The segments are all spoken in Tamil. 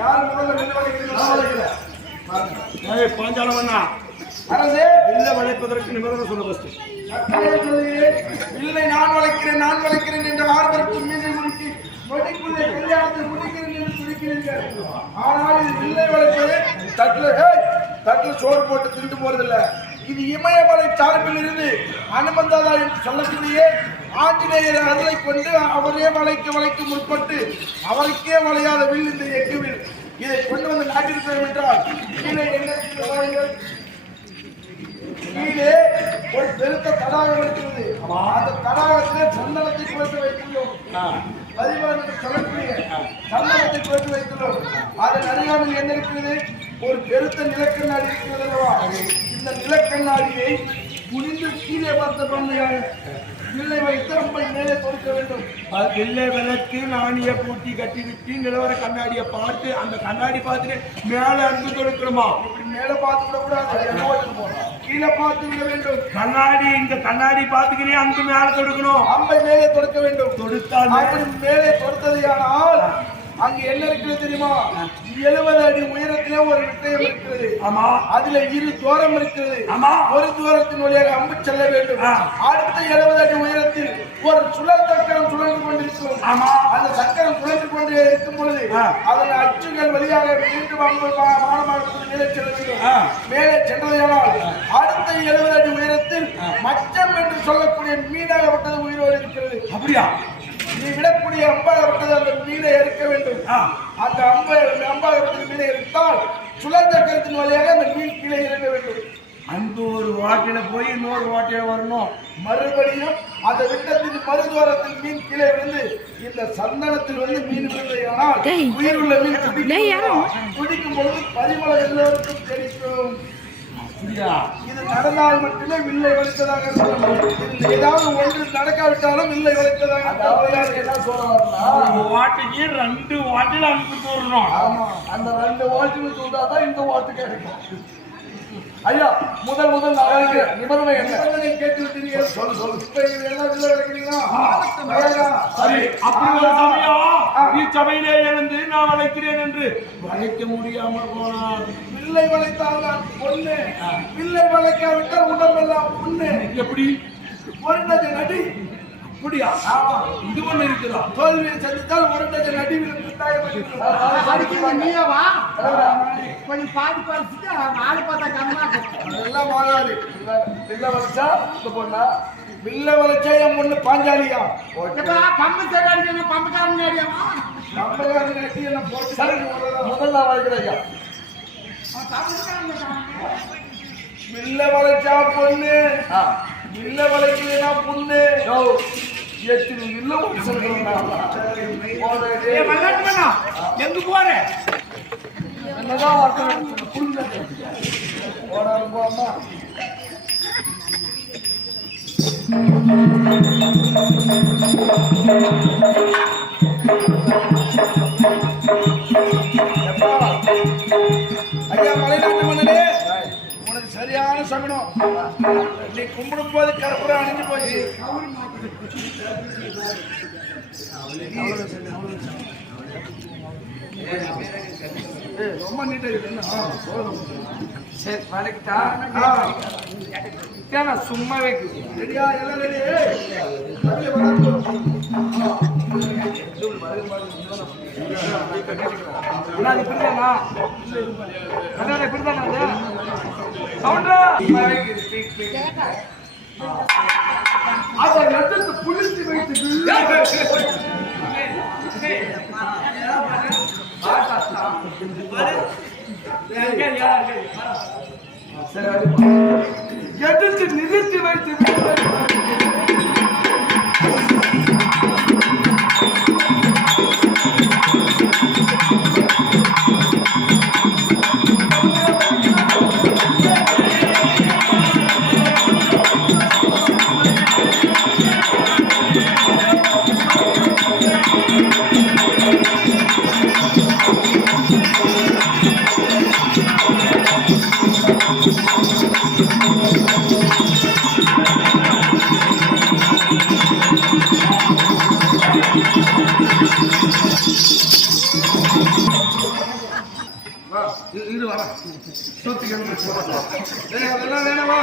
யார் முதல்ல வில்ல வளைக்கிறீங்க? பாஞ்சாலவண்ணா அரசே, வில்ல வளைப்பதற்கு நிபந்தனை சொல்ல ஃபர்ஸ்ட். வில்லை நான் வளைக்கிறேன் என்ற ஆர்வத்தின் மீது முடித்து மொழிக்குள்ளே கல்யாணத்தை முடிக்கிறேன் என்று துடிக்கிறீர்கள். ஆனால் இது வில்லை வளைப்பது தட்டுல சோறு போட்டு திண்டு போறதில்ல. இது இமயமலை சார்பில் இருந்து அனுமந்தாதா என்று சொல்லக்கூடிய ஆஞ்சநேயர் அருளை கொண்டு அவரே வளைக்க முற்பட்டு அவருக்கே வளையாத வில் இந்த எட்டு வில். இதை கொண்டு வந்து நாட்டிருக்கிறோம் என்றால் கீழே கீழே ஒரு பெருத்த தடாகம் இருக்கிறது. அந்த தடாகத்திலே சந்தனத்தை குறைத்து வைத்துள்ளோம். பதிவாளர்கள் சொல்லக்கூடிய சந்தனத்தை குறைத்து வைத்துள்ளோம். அதன் அருகாமையில் என்ன இருக்கிறது? ஒரு பெருத்த நிலக்கண்ணாடி இருக்கிறது அல்லவா? இந்த நிலக்கண்ணாடியை குனிந்து கீழே பார்த்த பொம்மையாக வில்லை வைத்து ரொம்ப மேலே கொடுக்க வேண்டும். வில்லை விளக்கு நாணிய பூட்டி கட்டிவிட்டு நிலவர கண்ணாடியை பார்த்து அந்த கண்ணாடி பார்த்துட்டு மேல அன்பு கொடுக்கணுமா? மேல பார்த்து விட கூடாது, கீழே பார்த்து விட வேண்டும். கண்ணாடி இந்த கண்ணாடி பார்த்துக்கினே அங்கு மேல தொடுக்கணும். அம்பை மேலே தொடுக்க வேண்டும். தொடுத்தால் அப்படி மேலே தொடுத்தது ஆனால் அங்க என்ன இருக்கிறது தெரியுமா? 70 அடி உயரத்திலே ஒரு விட்டயம் இருக்கிறது. ஆமா, அதுல 2 துவாரம் இருக்கிறது. ஆமா, ஒரு துவாரத்தின் வழியாக அம்பு செல்ல வேண்டும். அடுத்த 70 அடி உயரத்தில் ஒரு சுழல் சக்கரம் சுழன்று கொண்டிருக்கும். ஆமா, அந்த சக்கரம் சுழன்று கொண்டே இருக்கும் பொழுது அதன் அச்சுகள் வழியாக மீண்டும் அம்பு மானமாக மேலே செல்ல வேண்டும். மேலே சென்றதையானால் அடுத்த 70 அடி உயரத்தில் மச்சம் என்று சொல்லக்கூடிய மீனாகப்பட்டது உயிரோடு இருக்கிறது. அப்படியா? நீ விடக்கூடிய அம்பாகப்பட்டது அந்த மீனை எடுக்க வேண்டும். அந்த அம்பாகப்பட்டது மீனை எடுத்தால் சுழல் சக்கரத்தின் வழியாக அந்த மீன் கீழே இறங்க வேண்டும். அங்கு ஒரு வாட்டில போய் இன்னொரு வாட்டில வரணும். மறுபடியும் அந்த விட்டத்தின் மறுதுவாரத்தில் மீன் கீழே விழுந்து இந்த சந்தனத்தில் வந்து மீன் விழுந்தையானால் உயிர் உள்ள மீன் துடிக்கும் பொழுது பரிமளம் எல்லோருக்கும் கிடைக்கும். இது நடந்தால் மட்டுமே வில்லை வளைத்ததாக ஏதாவது ஒன்று நடக்காவிட்டாலும் வில்லை வளைத்ததாக வாட்டுக்கு 2 வாட்டில் அங்கு தோறணும். ஆமா, அந்த 2 வாட்டுக்கு தூண்டாதான் இந்த வாட்டு கிடைக்கும். ஐயா, முதல் நிபந்தனை என்ன கேட்டு விட்டீங்க? சொல்லு. இப்ப எல்லாம் வில்லை வளைக்கிறீங்களா? சரி, அப்படி ஒரு சமயம் இச்சபையிலே எழுந்து நான் வளைக்கிறேன் என்று வளைக்க முடியாமல் போனார். வில்லை வளைத்தால் தான் பொண்ணு, வில்லை வளைக்காவிட்டால் உடம்பெல்லாம் பொண்ணு. எப்படி? ஒரு டஜன் அடி. அப்படியா? இது ஒண்ணு இருக்குதா? தோல்வியை சந்தித்தால் ஒரு டஜன் அடி கொஞ்சம் பாதி பார்த்துட்டு ஆளு பார்த்தா கம்மா அதெல்லாம் மாறாது. வில்லை வளைச்சா பொண்ணா? வில்லை வளைச்சா என் பொண்ணு பாஞ்சாலியா? பம்புக்காரன் கட்டி என்ன போட்டு முதல்ல வளைக்கிறேன். வில்லை வளைச்சா பொண்ணு, வில்லை வளைக்கிறா பொண்ணு. 8 வில்ல எங்க போற? என்னதான் போடாம ஐயா, மலைநாட்டு மன்னனே, உனக்கு சரியான சகுனம். நீ கும்பிடும் போது கற்பூரம் அணிஞ்சு போச்சு. ரொம்ப நீட்டா சரி, வணக்கிட்டா சும்மா வைக்கு. ரெடியா? எல்லாம் ரெடி. புளிச்சு வைத்து எதிர்த்து நிறுத்தி வைத்து இது வர சொத்துக்கு அதெல்லாம் வேணாமா?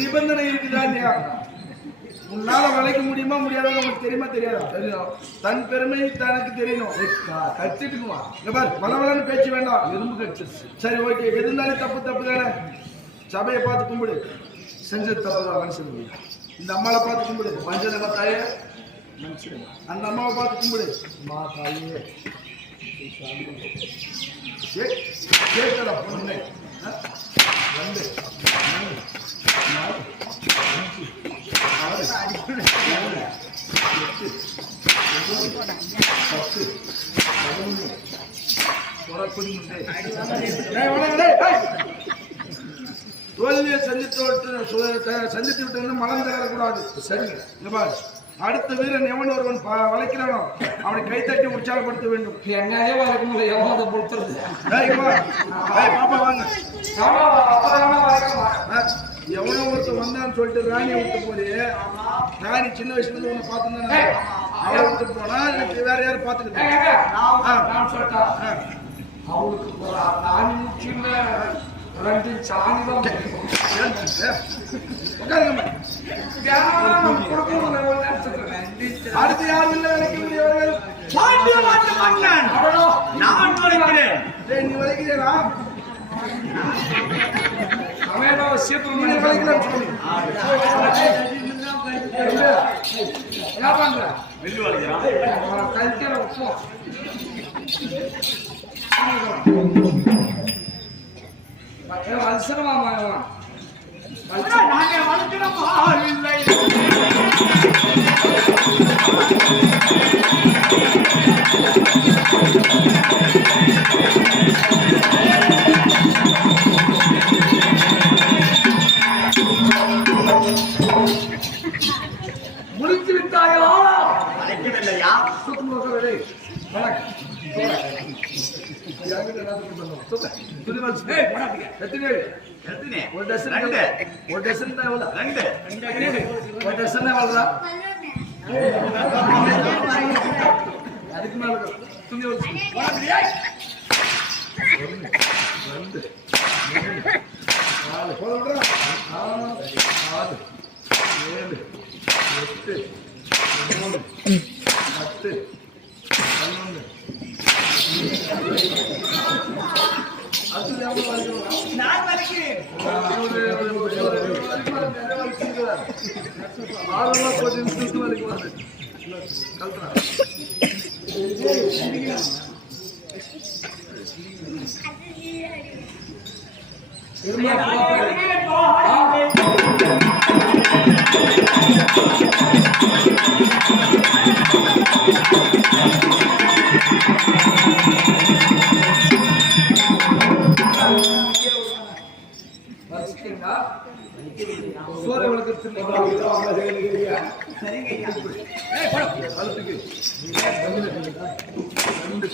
நிபந்தனை இருக்குதா இல்லையா? உன்னால வளைக்க முடியுமா முடியாத உங்களுக்கு தெரியுமா தெரியாதா? தெரியும். தன் பெருமை தனக்கு தெரியணும். கச்சிட்டுக்குமா வளவளன்னு பேச்சு வேண்டாம். எறும்பு கச்சிருச்சு. சரி ஓகே, இருந்தாலும் தப்பு தானே. சபையை பார்த்து கும்பிடு. செஞ்சது தப்பு தான் மனுஷன். இந்த அம்மாவை பார்த்து கும்பிடு. மஞ்சள் நம்ம தாயே மனுஷன். அந்த அம்மாவை பார்த்து கும்பிடு. அம்மா தாயே கேட்கல பொண்ணு. 2 தோல்வியை சந்தித்து விட்டு மலம் தரக்கூடாது. சரிங்க. அடுத்த வீரன் எவன் ஒருவன் வளைக்கிறானோ அவனை கைத்தட்டி உற்சாகப்படுத்த வேண்டும். என்னையே வளர்க்க முடியல. எவ்வளோ பொறுத்துறது பாப்பா வாங்க. எவனோ ஒருத்தர் வந்தான்னு சொல்லிட்டு ராணியை விட்டு போது. ராணி சின்ன வயசுல இருந்து ஒண்ணு பாத்துருந்தா அவளை விட்டு போனா வேற யாரும் பாத்துக்கிட்டு அவளுக்கு ராணி முக்கியமே 2 சாணி தான். அடுத்து யாரும் இல்லை வளைக்கக்கூடியவர்கள். நான் வளைக்கிறேன். நீ வளைக்கிறா? விஷயத்துல அவசரமா நானே வளர்க்கிறோமா இல்லை. முடித்து விட்டாயா? வளைக்கவில்லையா? ஒரு டசன் தான் எவ்வளோ? 2 ஒரு டசன் எவ்வளோதா? அதுக்கு மேல துணி வச்சு 1 2 3 4 போடுறா. 6 7 8 9 10 11 நான் வளைக்கிறேன்.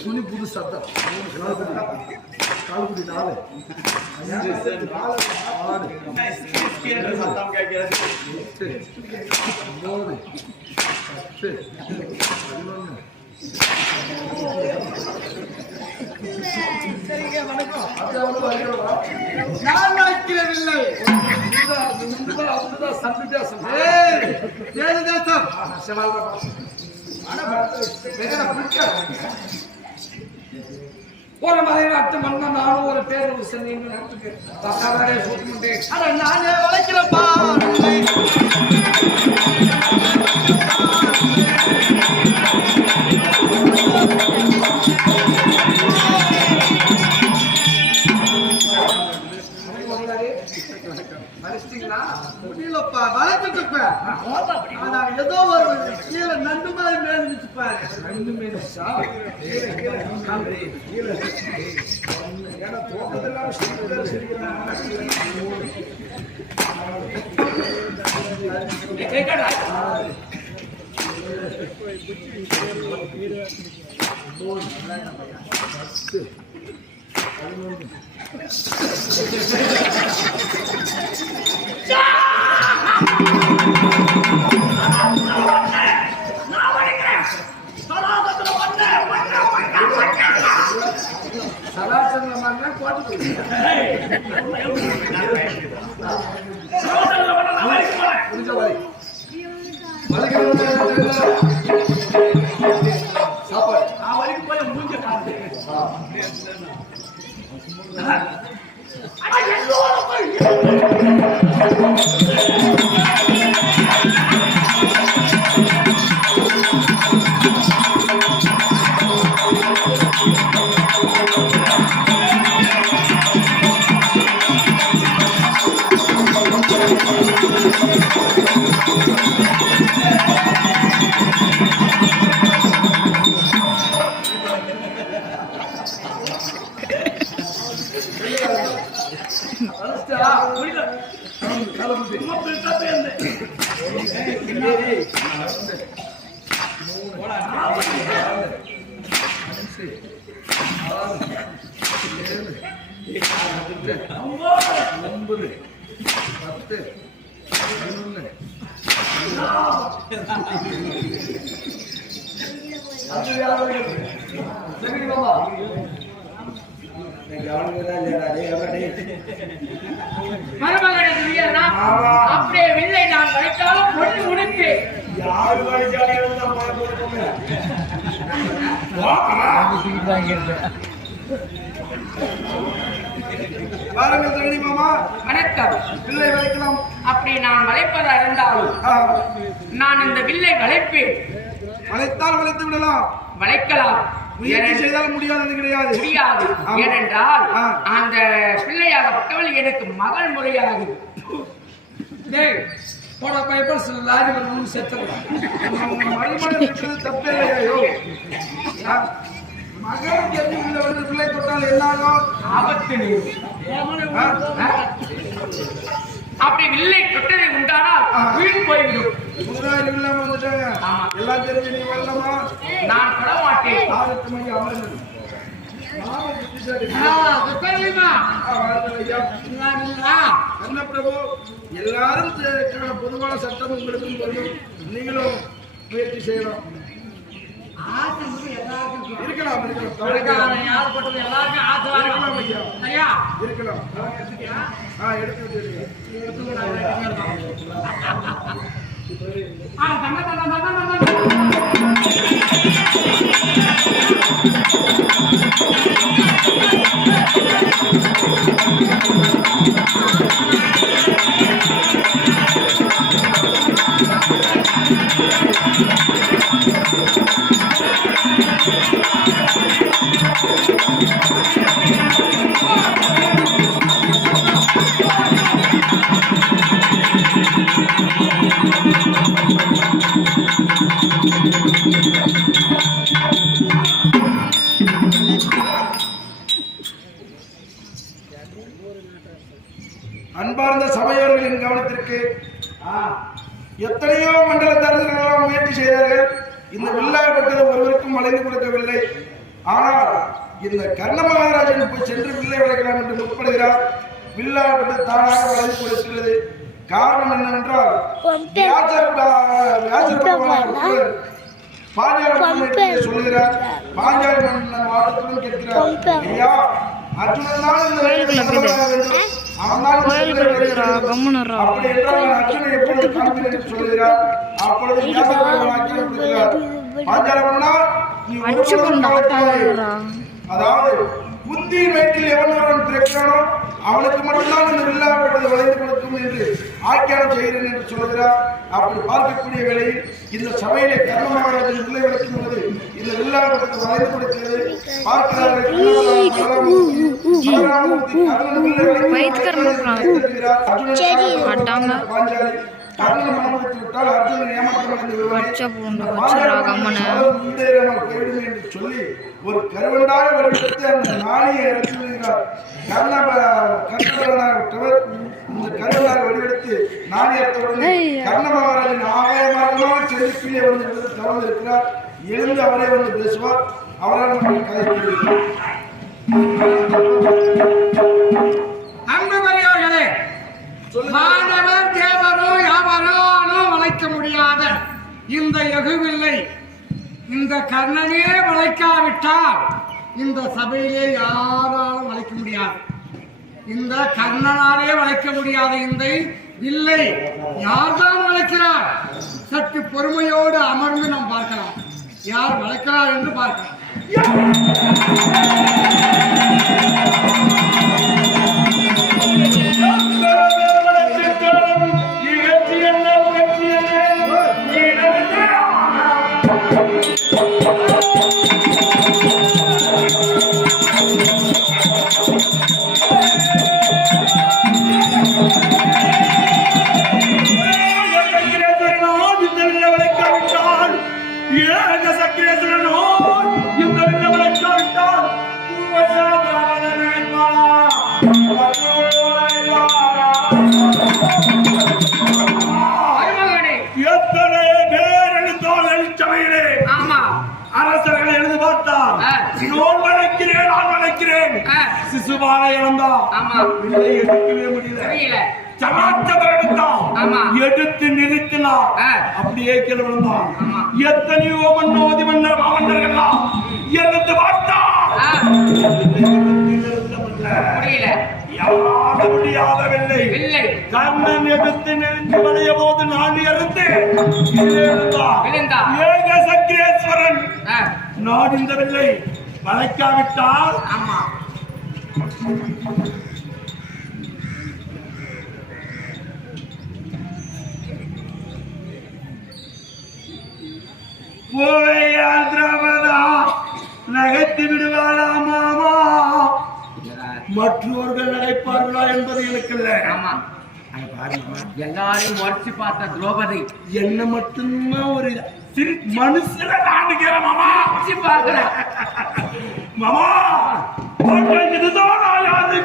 துணி புது சத்தம். 4 4 5 6 சத்தம் கேட்கிறது. 9 10 11 நான் வளைக்கிறதில்லை. ஒரு மலைநாட்டு மன்னன் நானும் ஒரு பேர் சென்னீங்க நானே வளைக்கிறப்பா. முடியலப்பா, வளைச்சுட்டுப்பேன். ஆனா ஏதோ ஒரு கீழே நண்டு மாதிரி மேலிச்சுப்பாரு. ரெண்டு மேலிச்சா ஏன்னா தோட்டத்தெல்லாம் சராசத்துல வந்த சராசரில மாதிரி போட்டு புரிஞ்ச வரை சாப்பாடு நான் வரைக்கும் போய் மூஞ்ச காட்டு அப்படியே வில்லை நான் வைத்தாலும் பொண்ணு உனக்கு யாரு பாருங்கள் தரணி மாமா. வணக்கம். வில்லை வளைக்கலாம். அப்படி நான் வளைப்பதா இருந்தாலும் நான் இந்த வில்லை வளைப்பேன். வளைத்தால் வளைத்து விடலாம், வளைக்கலாம். முயற்சி செய்தால் முடியாது கிடையாது. முடியாது. ஏனென்றால் அந்த பிள்ளையாகப்பட்டவள் எனக்கு மகள் முறையாகுது. போட பேப்பர்ஸ் லாரி வந்து செத்துறான். மறுமணம் இருக்கிறது தப்பே இல்லையோ. மகனுக்கு எந்த வந்து பிள்ளை தொட்டால் என்னாகும்? ஆபத்து. அப்படி வில்லை தொட்டதை உண்டானால் வீடு போய்விடும். முதலாளி இல்லாம வந்துட்டாங்க. எல்லாம் தெரிஞ்சு நீ வரலாமா? நான் தொட மாட்டேன். ஆறுக்கு மணி அமர்ந்தது. என்ன பிரபு, எல்லாரும் பொதுவான சட்டம் உங்களுக்கு தெரியும். நீங்களும் முயற்சி செய்யலாம். இருக்கலாம் இருக்கலாம் அன்பார்ந்த சபையோர்களின் கவனத்திற்கு, எத்தனையோ மண்டல தரகர்கள் முயற்சி செய்தார்கள். இந்த வில்லாகப்பட்டது ஒருவருக்கும் வளைந்து கொடுக்கவில்லை. ஆனால் இந்த கர்ண மகாராஜன் போய் சென்று வில்லை வளைக்கலாம் என்று முற்படுகிறார். வில்லாகப்பட்டது தானாக வளைந்து கொடுக்கிறது. காரணம் என்னவென்றால் சொல்லுகிறார். பாஞ்சாலி மன்னன் வாதத்துடன் கேட்கிறார், ஐயா அர்ஜுனன் தான் இந்த அதாவது புத்தியின் வயிற்றில் எவன் பிறக்கிறானோ அவனுக்கு மட்டும்தான் இந்த வில்லாகப்பட்டது வளைந்து கொடுக்கும் என்று ஆக்கியானம் செய்கிறேன் என்று சொல்கிறார். அப்படி பார்க்கக்கூடிய வேளையில் இந்த சபையிலே கர்ண மகாராஜன் வில்லை வளைக்கும் பொழுது இந்த வில்லாகப்பட்டது வளைந்து கொடுக்கிறது. பார்க்கிறார்கள். கர்ணன் மனமுடித்து விட்டால் அர்ஜுனன் ஏமாற்றமடைந்து போய்விடும் என்று சொல்லி ஒரு கருவண்டாக வடிவெடுத்து அந்த நாணியை இறக்கி விடுகிறார். கர்ணபரனாகப்பட்டவர் இந்த கருவண்டாக வடிவெடுத்து நாணயத்துடன் கர்ண மகாராஜன் ஆகாயமாக சென்று கீழே வந்து தவறு இருக்கிறார். எழுந்து அவரே வந்து பேசுவார். அவரால் மட்டும் கதை கேட்கிறார். அன்புமரியார்களே, மாணவர் தேவரோ யாவராலும் வளைக்க முடியாத இந்த எகுவில்லை இந்த கர்ணனே வளைக்காவிட்டால் இந்த சபையிலே யாராலும் வளைக்க முடியாது. இந்த கர்ணனாலே வளைக்க முடியாத இந்த வில்லை யார்தான் வளைக்கிறார்? சற்று பொறுமையோடு அமர்ந்து நாம் பார்க்கலாம். யார் வளைக்கிறார் என்று பார்க்கலாம். அரசர்கள் எழுதி பார்த்தார். நான் வளைக்கிறேன். சிசுபாலை இழந்தான். பிள்ளை எடுக்கவே முடியல. சமாச்சபர் எடுத்தான். எடுத்து நிறுத்தினான். அப்படியே கீழே விழுந்தான். எத்தனையோ மன்னோதி மன்னர் மாமன்னர்கள்லாம் எழுந்து பார்த்தான். முடியாதவில்லை. கர்ணன் எடுத்து நிறுத்தி வளைய போது நான் இறந்தேன். ஏக சக்ரேஸ்வரன் நான் இந்த வில்லை வளைக்காவிட்டால் போய் ஆந்திரவதா நகைத்து விடுவாளா மாமா? மற்றவர்கள் நகைப்பார்களா என்பது எனக்கு இல்லை. எல்லாரையும் உடச்சு பார்த்த திரௌபதி என்ன மட்டுமே ஒரு மனுஷன நாடுகிற மாமா பார்க்கல. மாமா இதுதான் நான் யாரு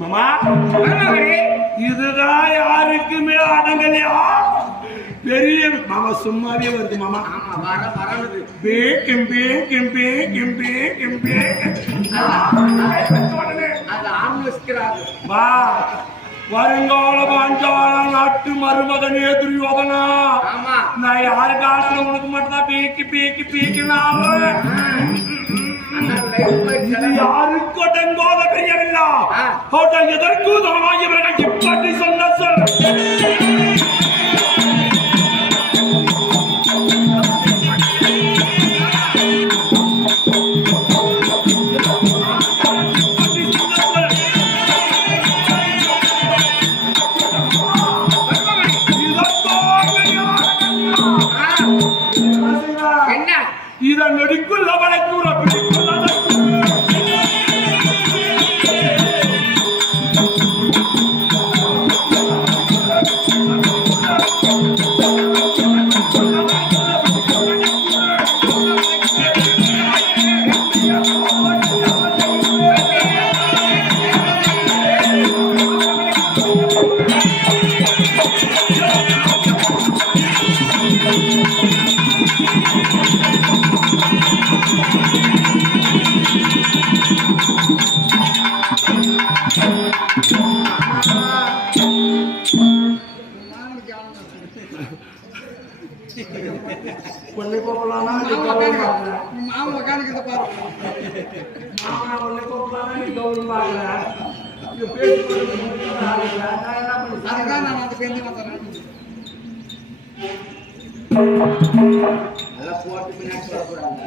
மாமா இதுதான் யாருக்குமே அடங்கலையா? பெரிய மாமா சும்மாவே வருது மாமா. வருங்கால பாஞ்சால நாட்டு மருமகனே துரியோதனா, நான் யாரு காலம் உனக்கு மட்டும்தான் பீக்கி பீக்கி பீக்கினாலும் யாருக்கு அடங்காத பெரியவில்லா எதற்கு தானாக இவர்கள் இப்படி சொன்ன சொல் இதன் நெடுக்குள்ள வளைக்கூற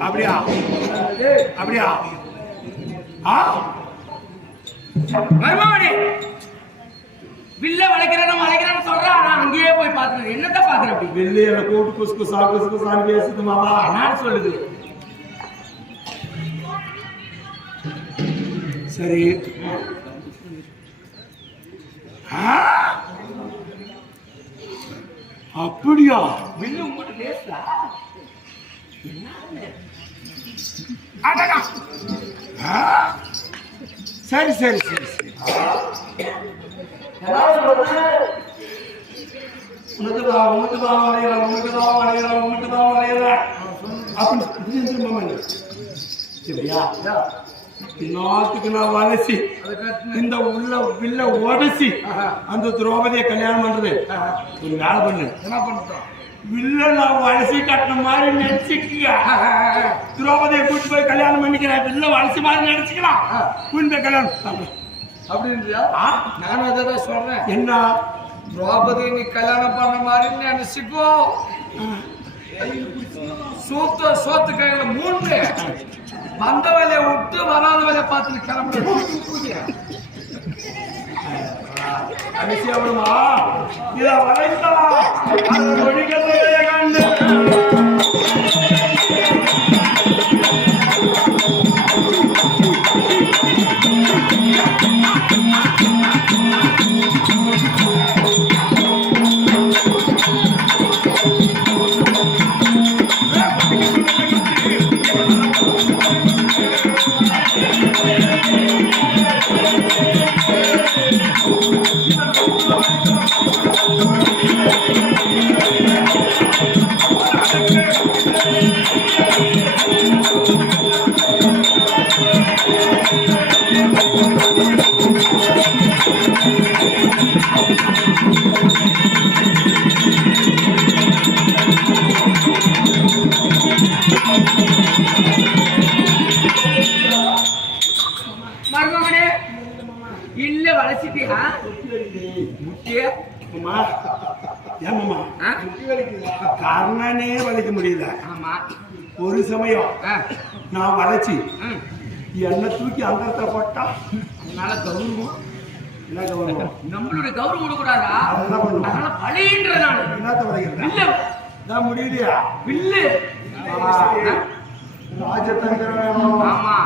அப்படியா அப்படியா? வில்ல வளைக்கிறான்னு சொல்றான். நான் அங்கேயே போய் பாத்துறேன். என்னதான் பாக்குறேன்? அப்படி வில்லையில கூட்டு குசுக்கு சாக்கு பேசுது மாமா. நான் சொல்லுது சரி. அப்படியா? வில்லு உங்ககிட்ட பேசுதா? அடடா. சரி சரி சரி சரி. உனக்குதான் நாட்டுக்கு நான் வளசி இந்த உள்ள வில்ல உடசி அந்த திரௌபதியை கல்யாணம் பண்றது ஒரு வேலை பண்ணு. என்ன பண்ணுறோம்? வில்ல நான் வளசி கட்டின மாதிரி நினைச்சுக்கியா. திரௌபதியை கூட்டு போய் கல்யாணம் பண்ணிக்கிறேன். வில்ல வளசி மாதிரி நினைச்சுக்கலாம். கூட்டு போய் கல்யாணம் அப்படின்றியா? நானும் அதை தான் சொல்றேன். என்ன? திரௌபதி நீ கல்யாணம் பண்ண மாதிரி நினைச்சுக்கோ. சோத்து கையில 3 வந்த வேலையை விட்டு வராத வேலையை பார்த்துட்டு கிளம்புற. அவசியமா இதை வளைத்தா அந்த மொழிகளை கண்டு மருமகனே இல்ல வளர்ச்சிட்டியா? ஏமாமா கர்ணனே வளைக்க முடியல. ஆமா. ஒரு சமயம் நான் வளைச்சி என்ன தூக்கி அந்த போட்டா அதனால கௌரவம் என்ன கௌரவம்? நம்மளுடைய கௌரவம் கொடுக்கூடாதா? அதெல்லாம் பண்ணுவோம். அதனால பழின்ற நான் என்னத்த வளைக்கிறேன்? இல்ல நான் முடியலையா? வில்லு. ராஜதந்திரம். ஆமா.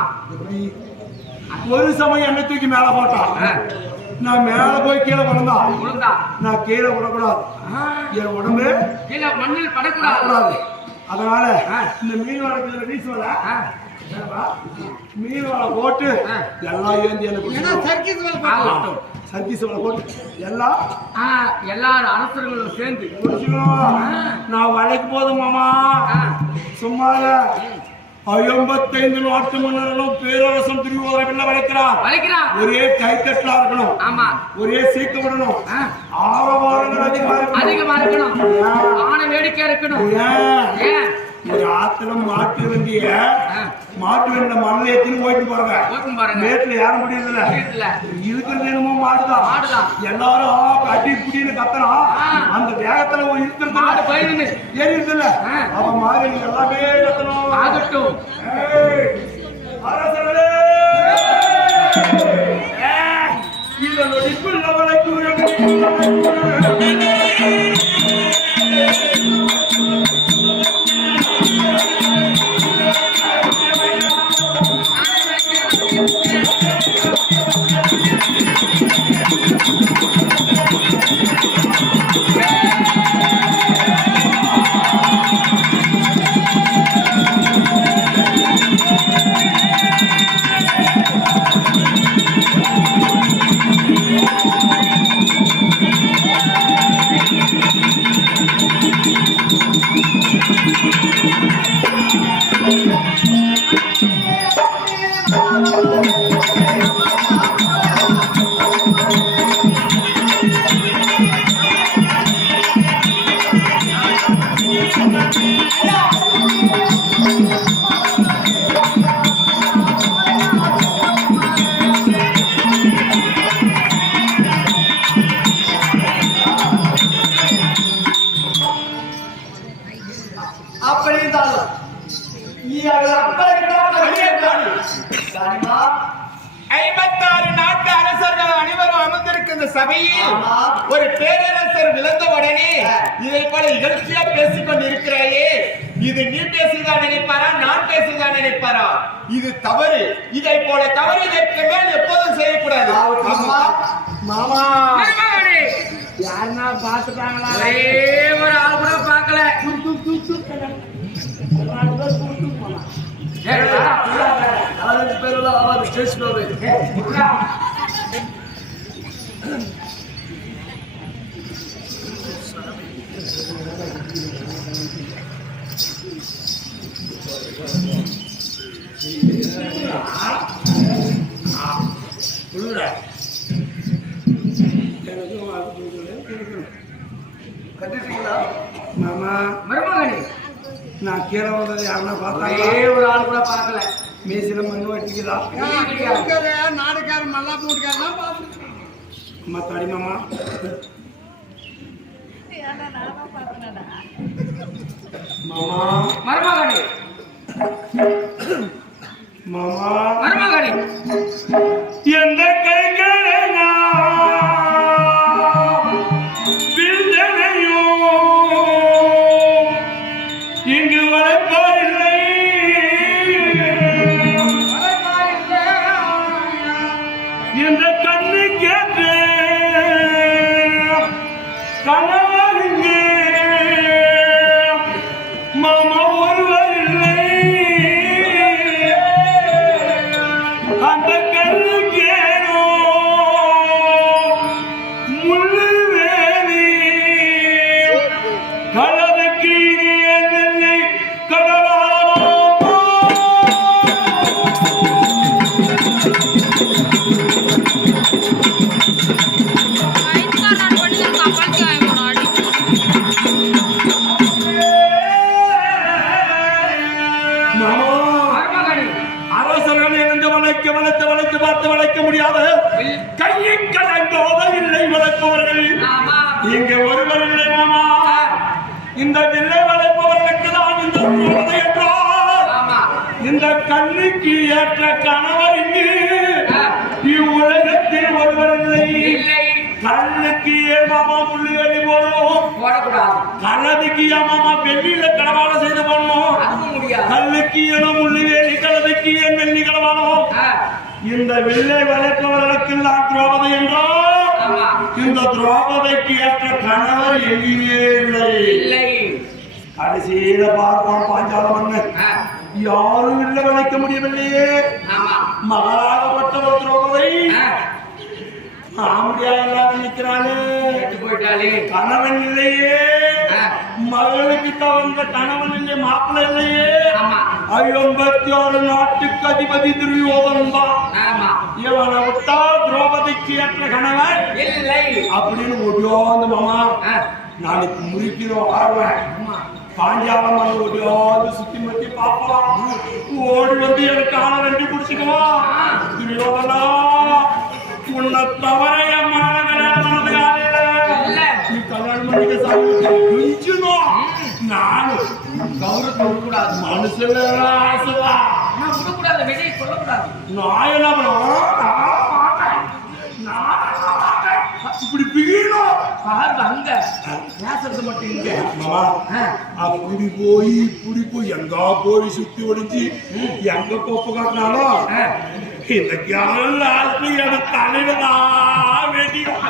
ஒரு சமயம் என்ன தூக்கி மேல போட்டான். நான் மேல போய் கீழே விழுந்தா விழுந்தா நான் கீழே விடக்கூடாது. என் உடம்பு கீழே மண்ணில் படக்கூடாது. கூடாது. அதனால இந்த மீன் வளர்க்குற வீசுவல மீன் வலை போட்டு எல்லாம் ஏந்தி சர்க்கீஸ் வலை போட்டு எல்லாம் எல்லாரும் அரசர்களும் சேர்ந்து நான் வளைக்கும் போது மாமா சும்மா 55 நாட்டு மன்னர்களும் பேரரசம் திருவிழா வளைக்கிறார். ஒரே கைத்தட்டலா இருக்கணும். ஆமா. ஒரே சீக்க விடணும். ஆரவாரங்கள் அதிகமா இருக்கணும். ஆன வேடிக்கையா இருக்கணும். ஏன் ஒரு ஆத்துல மாட்டு வண்டிய மண்ணை ஏத்தின்னு போயிட்டு பாருங்க. நேற்றுல யாரும் முடியல. இருக்கிறது என்னமோ மாடுதான். எல்லாரும் அடி புடின்னு கத்தனா அந்த வேகத்துல இருக்கிறது ஏறிடுது இல்ல. அவ மாதிரி எல்லாமே கத்தணும். ஆகட்டும். அரசர்களே இதனுடைய அப்படி இருந்தாலும் 56 நாட்டு அரசர்கள் அனைவரும் அமர்ந்திருக்கின்ற சபையில் ஒரு பேரரசர் விழுந்த உடனே இதை போல இகழ்ச்சியா பேசிக் கொண்டிருக்கிறாயே இது நீ பேசுதான் நினைப்பாரா, நான் பேசுதான் நினைப்பாரா? இது தவறு. இதை போல தவறு இதற்கு மேல் எப்போதும் செய்யக்கூடாது. மாமா மருமகனே, யாருன்னா பாத்துட்டாங்களா? ஒரே ஒரு ஆள் கூட பார்க்கல. ஏய், வாடா, புள்ளா வேற. 4 பேர்ல ஆவாது ஸ்டேஷன் புள்ளா. கட்டிட்டீங்களா? மாமா மருமகனே, நான் கீழே வந்தது யாருன்னா ஒரே பார்த்தாங்களா? ஒரு ஆள் கூட பார்க்கல. மீசில மண்ணு வட்டிக்குதா? நாடுக்காரர் மல்லா போட்டுக்காரலாம் பாத்துருக்கேன். மத்தாடி மாமா மாமா மருமகனே, மாமா மருமகனே, எந்த கைகளா பிள்ளையோ இங்கு வளர்ப்பாரில்லை, இந்த கண்ணு கேட்டு கணவருங்க மாமா ஒருவர் இல்லை, அந்த கண்ணு கேளோ முள்ளு வேலி கலருக்கு என்னை கடவாளோ. மருமகனே, அரசர்கள் இருந்து வளைத்து பார்த்து வளைக்க முடியாத கையை கடங்கோத இல்லை வளைப்பவர்கள் ஆமா. இங்க ஒருவர் இல்லை மாமா. இந்த வில்லை வளைப்பவர்களுக்கு தான் இந்த சோதனை என்றால் ஆமா. இந்த கண்ணுக்கு ஏற்ற கணவர் இங்கு இவ்வுலகத்தில் ஒருவர் இல்லை. இல்லை, கண்ணுக்கு ஏன் மாமா முள்ளுவேலி போடணும், போடக்கூடாது. கலதுக்கு ஏன் மாமா வெள்ளியில கடவாட செய்து போடணும், அதுவும் முடியாது. கல்லுக்கு ஏனோ முள்ளுவேலி கலதுக்கு ஏன் வெள்ளி கடவாடணும். ஆ, இந்த வில்லை வளைப்பவர்களுக்கு நான் துரோபதை என்றால் ஆமா. இந்த துரோபதைக்கு ஏற்ற கணவர் எங்கேயே இல்லை. இல்லை. கடைசியில பார்ப்போம் பாஞ்சால மன்னன் ஆ, யாரும் இல்லை வளைக்க முடியவில்லையே. ஆமா. மகளாகப்பட்ட ஒரு துரோபதை ஆ, ஆம்படியா இல்லாம நிற்கிறாளே, கெட்டு போயிட்டாளே. கணவன் இல்லையே, ஆ, மகளுக்கு தகுந்த கணவன் இல்லை, மாப்பிள்ளை இல்லையே. ஆமா. 56 நாட்டுக்கு அதிபதி துரியோதனன் தான். ஆமா. இவனை விட்டா திரௌபதிக்கு ஏற்ற கணவன் இல்லை. அப்படின்னு ஒடியோந்து மாமா ஆ, நாளைக்கு முறிக்கிறோம் ஆடுவேன். பாஞ்சாலமான ஒடியோந்து சுத்தி முத்தி பாப்பலாம், ஓடி வந்து எனக்கு ஆன ரெண்டு குடிச்சுக்கலாம். துரியோதனா, உன்னை தவற என் மனது இல்ல. நீ கல்யாணம் பண்ணிக்க சாப்பிடணும். நானும் கௌரவத்தை விடக்கூடாது. மனுஷன் ஆசைதான். ஆனா விடக்கூடாது, வெளியே சொல்லக்கூடாது. நான் என்ன பண்ணுவேன், இப்படி பிரியணும். பாரு அங்க பேசுறது மட்டும் இங்க. மாமா, அப்படி போய் எங்க போய் சுத்தி ஒடிச்சு எங்க கோப்பு காட்டினாலும் இந்த கேரள ஆஸ்திரியோட தலையில தான் வேண்டியும்.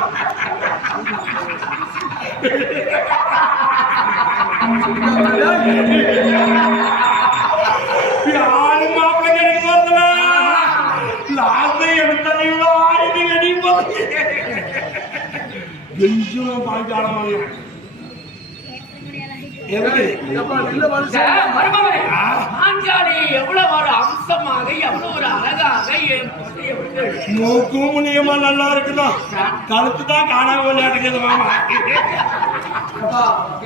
யாரும் மாப்பிள்ளை கிடைக்க போறதுல லாஸ்ட் எடுத்தலையில இது கிடைக்க போறது. கெஞ்சும் பாஞ்சாலமாக மருமகனே, பாஞ்சாலி எவ்வளவு ஒரு அம்சமாக, எவ்வளவு ஒரு அழகாக மூக்கும் முனியமா நல்லா இருக்குதா, கழுத்து தான் காணாம விளையாடுகிறது மாமா.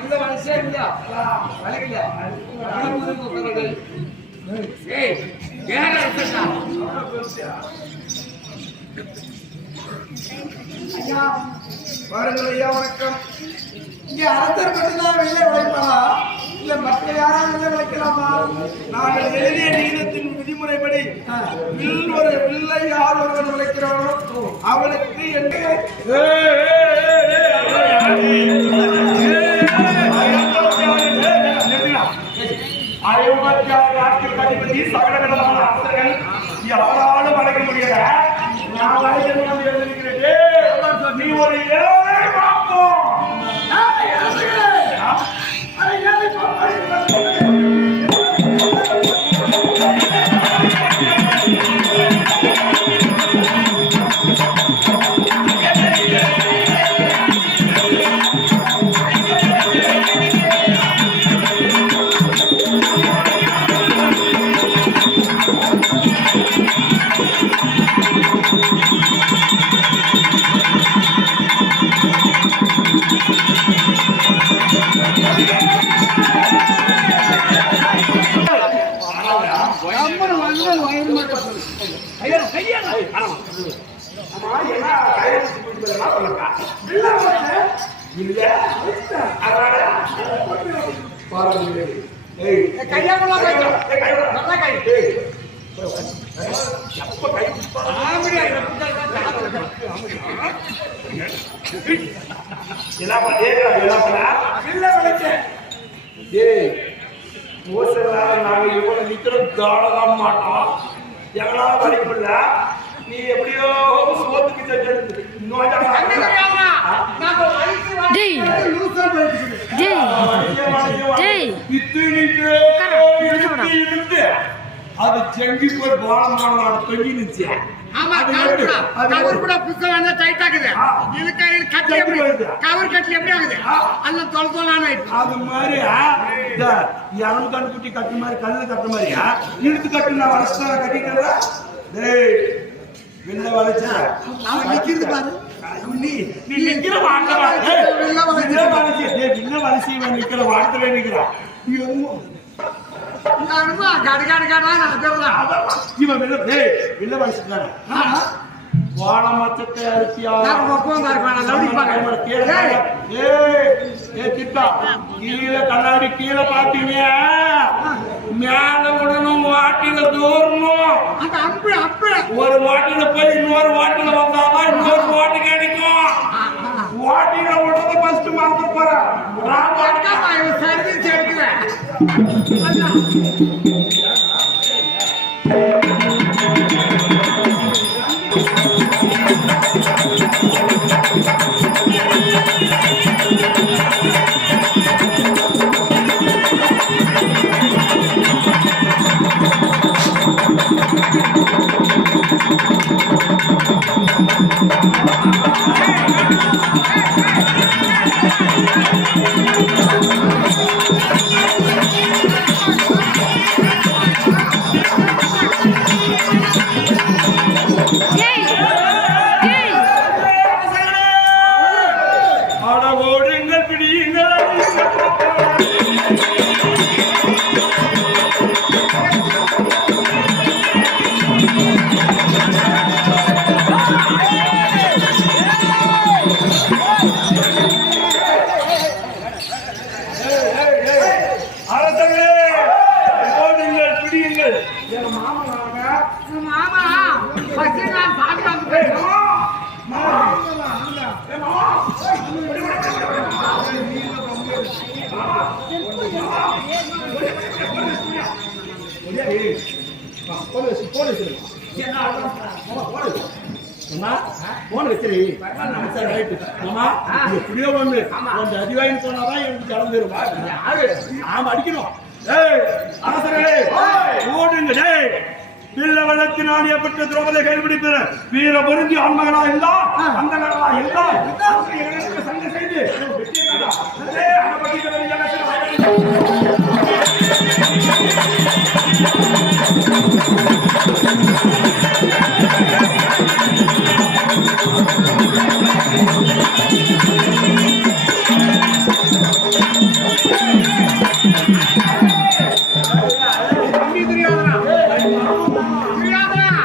இந்த மனுஷன் இல்லையா வழக்கில்ல. ஏய், ஏன் அரசா? பாருங்கள் ஐயா, வணக்கம். இங்க அரசர் மட்டும்தான் வெளியே உழைப்பாளா, இல்ல மற்ற யாராவது விளைக்கலாமா? நாங்கள் எழுதிய நீதத்தின் விதிமுறைப்படி வில்லை யார் ஒருவன் விளைக்கிறானோ அவனுக்கு என்ன நாட்டுக்கு அதிபதி சகல விதமான அரசர்கள் யாராலும் வளைக்க முடியல. நான் வளைக்கணும் எழுதிக்கிறேன். நீ ஒரு ஏழை பார்ப்போம். மாட்டோம் எங்களால வழிபடல. நீ எப்படியோ சோத்துக்கு அது செங்கி போய் பாலம் தொங்கி நிச்சு. கூட புக்க வந்து டைட் ஆகுது. கட்டி எப்படி கவர் கட்டி எப்படி ஆகுது? அந்த தொலை தொலான அது மாதிரி இறந்து கண்டு குட்டி கட்டு மாதிரி கல்லு கட்டுற மாதிரியா இழுத்து கட்டு நான் வளர்ச்சி கட்டிக்கிறதா? வெளில வளைச்ச அவன் நிக்கிறது பாரு. நீ நிக்கிற வாட்டல வளர்ச்சி நிக்கிற வாட்டல நிக்கிறான். இவன் வெளில வளர்ச்சிட்டான வாழ மச்சத்தை அரிசியா கீழே கண்ணாடி கீழே பாத்தீங்க மேல விடணும் வாட்டில தூரணும். ஒரு வாட்டில போய் இன்னொரு வாட்டில வந்தாதான் இன்னொரு வாட்டி கிடைக்கும். வாட்டில விடுறது ஃபர்ஸ்ட் மறந்து போறேன். சர்வீஸ் எடுக்கிறேன். அதிகாரின்னு சொன்னாதான் எனக்கு கலந்துரும். அடிக்கணும். ஓடுங்க. பிள்ளை வளர்த்தினால் ஏற்பட்ட திரௌபதியை கைப்பிடிப்பேன். வீர பொருந்தி ஆண்மகளா இல்லா அந்த இல்லா சண்டை செய்து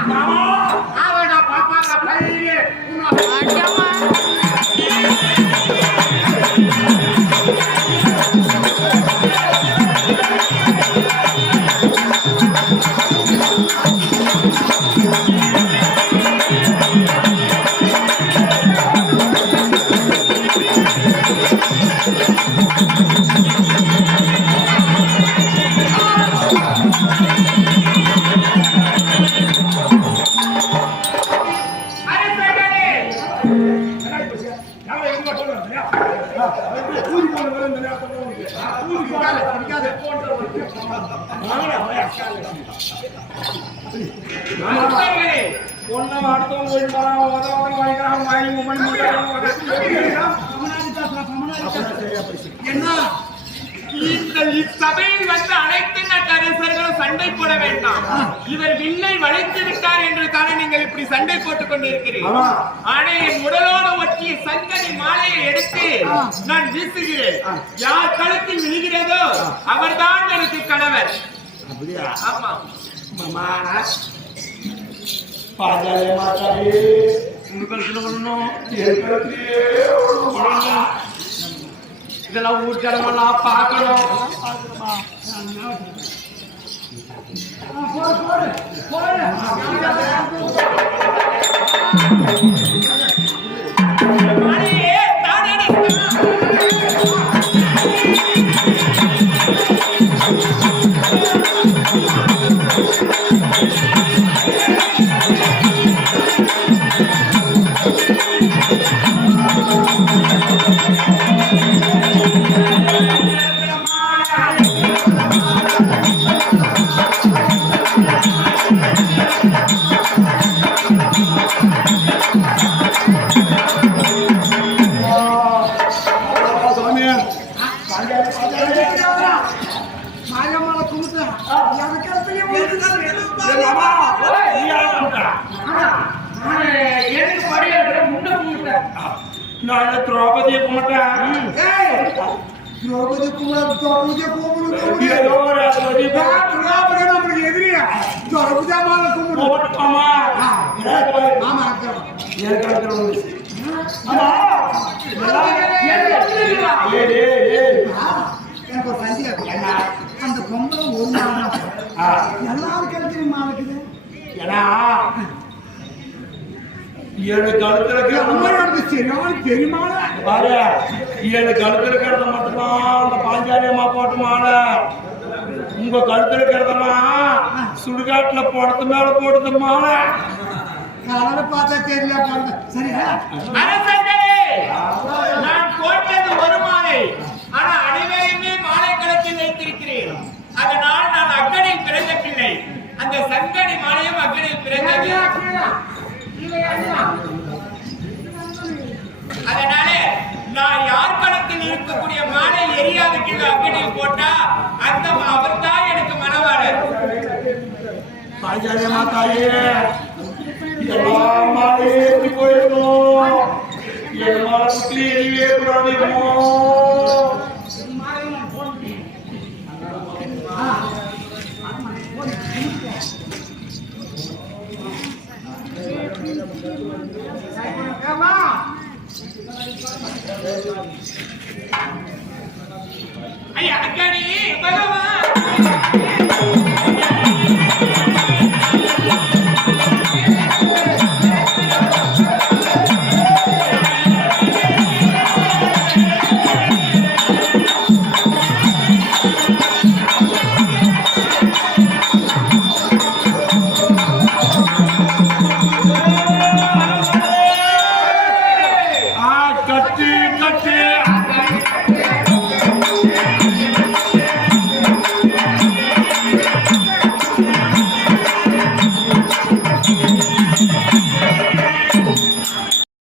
Come on. பக்தர்களே, ஒன்னும் அடுத்தவங்க போயிட்டு போறான் உதவங்க வாங்கிக்கிறான் வாங்கி என்ன இச்சபையில் வந்த அனைத்து நட்டரசர்களும் சண்டை போட வேண்டாம். இவர் வில்லை வளைத்து விட்டார் என்று தானே நீங்கள் இப்படி சண்டை போட்டுக் கொண்டிருக்கிறீர்கள். ஆனா என் உடலோடு ஒட்டிய சங்கடி மாலையை எடுத்து நான் வீசுகிறேன். யார் கழுத்தில் விழுகிறதோ அவர்தான் எனக்கு கணவர். ஆமா மாமா பாஜாலே மாதாயே உங்களுக்கு சொல்லணும் இதெல்லாம் ஊர்ஜனமெல்லாம் பார்க்கணும். அடே, தானே மாரியம்மாவை கும்பிட்டு எனக்கு எனக்கு படியா முன்ன கும்பிட்டேன். நான் திரௌபதியை கும்பிட்டேன். திரௌபதி குமார் திரௌபதியை கும்பிட்டு ஏதோ ஒரு அதிபதி திரௌபதி நம்மளுக்கு எதிரியா திரௌபதி அம்மாவை கும்பிட்டு போட்டுக்கோமா. ஆமா எனக்கு அடுத்த எனக்கு ஒரு சந்தேகம் அந்த பொம்பளை ஒரு நாள் எல்லாரும் கிடைச்சிரு மாலைக்குது ஏன்னா எனக்கு அடுத்த அம்மாவோட சரியான பெருமாள பாரு எனக்கு கழுத்து இருக்கிறத மட்டும்தான் அந்த பாஞ்சாலியம்மா போட்டு மாலை. உங்க கழுத்து இருக்கிறதெல்லாம் சுடுகாட்டுல போடுறது மேல போடுறது மாலை. காலையில பார்த்தா தெரியல பாருங்க சரியா அரசர்களே, நான் போட்டது ஒரு மாலை, ஆனா அனைவரையுமே மாலை கணக்கில் வைத்திருக்கிறேன். அதனால் நான் அக்கனில் பிறந்த பிள்ளை. அந்த சங்கடி மாலையும் அக்கனில் பிறந்தது. அதனால நான் யார் கணக்கில் இருக்கக்கூடிய மாலை எரியாதுக்கு அக்கனில் போட்டா அந்த அவர்தான் எனக்கு மனவாளர். பாஞ்சாலியம்மா தாயே எல்லாம் மாலை ஏற்றி போயிருக்கணும். என் மாலை குட்டி எரியே கூடாதுமோ. ஐயா அக்கனி பகவான் கட்டு கட்டு